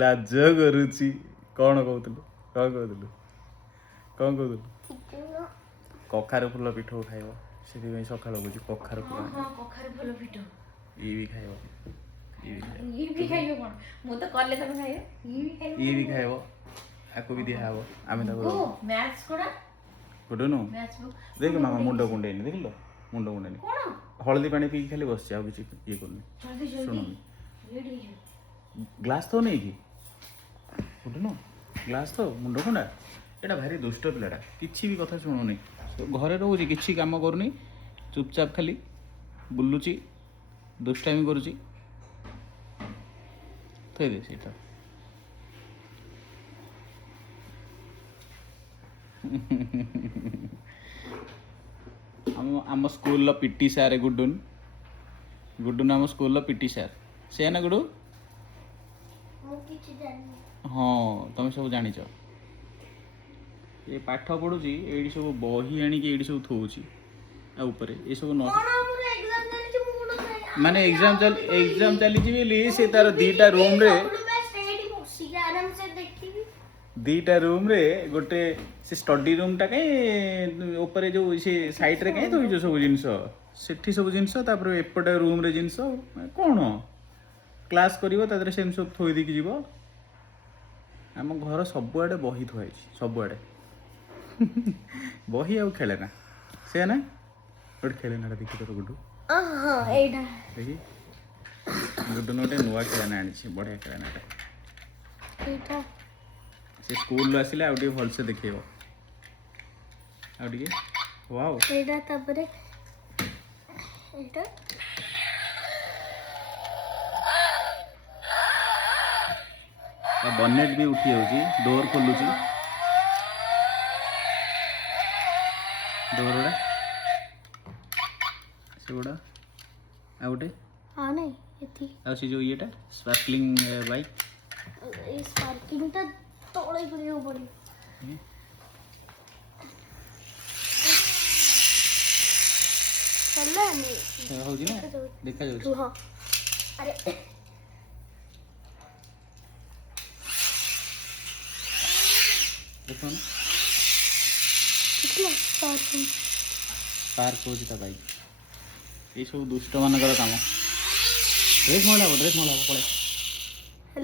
ଲାଜ କରୁଛି। କଣ କହୁଥିଲୁ କଣ କହୁଥିଲୁ କଣ କହୁଥିଲୁ? କଖାରୁ ଫୁଲ ପିଠଉ ଖାଇବ, ସେଥିପାଇଁ ସକାଳୁ କହୁଛି କଖାରୁ ଫୁଲ। କଖାରୁ ଫୁଲ ପିଠଉ ଇଏ ବି ଖାଇବ। ଇଏ ବି ଖାଇବ କଣ? ମୁଁ ତ କଲେ ତମେ ଖାଇବ। ଇଏ ବି ଖାଇବ, ଆକୁ ବି ଦିଆହବ। ଆମେ ତାକୁ ମ୍ୟାଥ୍ସ କୋଡା ଗୁଡୁନୁ ମ୍ୟାଥ୍ସ ବୁକ୍ ଦେଖ ମାମା ମୁଣ୍ଡ କୁଣ୍ଡେଇନି, ଦେଖିଲ ମୁଣ୍ଡ କୁଣ୍ଡେଇନି। କଣ ହଳଦୀ ପାଣି ପିଇକି ଖାଲି ବସିଛି, ଆଉ କିଛି ଇଏ କରୁନି। ଜଲ୍ଦି ଜଲ୍ଦି ଶୁଣୁନି, ଲେଟ୍ ହେଇଯିବ। ଗ୍ଲାସ୍ ତ ନେଇକି ଗୁଡୁନୁ, ଗ୍ଲାସ୍ ତ ମୁଣ୍ଡ କୁଣ୍ଡା। ଏଇଟା ଭାରି ଦୁଷ୍ଟ ପିଲାଟା, କିଛି ବି କଥା ଶୁଣୁନି। ଘରେ ରହୁଛି, କିଛି କାମ କରୁନି, ଚୁପଚାପ ଖାଲି ବୁଲୁଛି, ଦୁଷ୍ଟାମି କରୁଛି। ଥୋଇଦେ ସେଇଟା। ଆମ ସ୍କୁଲର ପିଟି ସାର୍ ଗୁଡୁନ୍ ଆମ ସ୍କୁଲର ପିଟି ସାର୍। ସେ ନା ଗୁଡୁ? ମୁଁ କିଛି ଜାଣିନି। ହଁ ତମେ ସବୁ ଜାଣିଛ। ଏ ପାଠ ପଢୁଛି, ଏଇଠି ସବୁ ବହି ଆଣିକି ଏଇଠି ସବୁ ଥୋଉଛି ଆଉ ଉପରେ ଏସବୁ ନ ମାନେ ଏକ୍ଜାମ ଚାଲିଛି ବୋଲି ସେ ତାର ଦିଟା ରୁମ୍ରେ ଗୋଟେ ସେ ଷ୍ଟଡି ରୁମ୍ଟା କାହିଁ ଉପରେ ଯେଉଁ ସେ ସାଇଡ଼୍ରେ କାହିଁ ଥୋଇଛ ସବୁ ଜିନିଷ, ସେଠି ସବୁ ଜିନିଷ, ତାପରେ ଏପଟେ ରୁମ୍ରେ ଜିନିଷ। କ'ଣ କ୍ଲାସ୍ କରିବ ତା ଦେହରେ ସେମିତି ସବୁ ଥୋଇ ଦେଇକି ଯିବ? ଆମ ଘର ସବୁଆଡ଼େ ବହି ଥୁଆ ହେଇଛି, ସବୁଆଡ଼େ ବହି ଆଉ ଖେଳେନା। ସେୟା ନା ଗୋଟେ ଖେଳେନାଟା ଦେଖି ତୋର ଗୁଡୁ, ଦେଖି ଗୁଡୁନ ଗୋଟେ ନୂଆ ଖେଳନା ଆଣିଛି, ବଢ଼ିଆ ଖେଳନାଟା। ସେ ସ୍କୁଲରୁ ଆସିଲେ ଆଉ ଟିକେ ଭଲସେ ଦେଖେଇବ, ଆଉ ଟିକେ। ୱାଓ, ଏଇଟା ତାପରେ ଏଇଟା ବନେଟ୍ ବି ଉଠି ଯାଉଛି, ଡୋର୍ ଖୋଲୁଛି, ଡୋର୍ ଗୁଡ଼ା ସେଗୁଡ଼ା। ଆଉ ଗୋଟେ ଆଉ ସେ ଯେଉଁ ଇଏଟା ସ୍ପାର୍କଲିଂ ବାଇକ୍, এই স্পার্কিংটা তଳେ କରିବାକୁ ପଡ଼ିବ। ହଉଛି ନା, ଦେଖାଯାଉଛି। ଆରେ ଦେଖୁନ ପାର୍କ ହଉଛି ତା ବାଇକ୍। ଏଇସବୁ ଦୁଷ୍ଟମାନଙ୍କର କାମ। ଡ୍ରେସ୍ ମଇଳା ହବ, ପଳାଏ।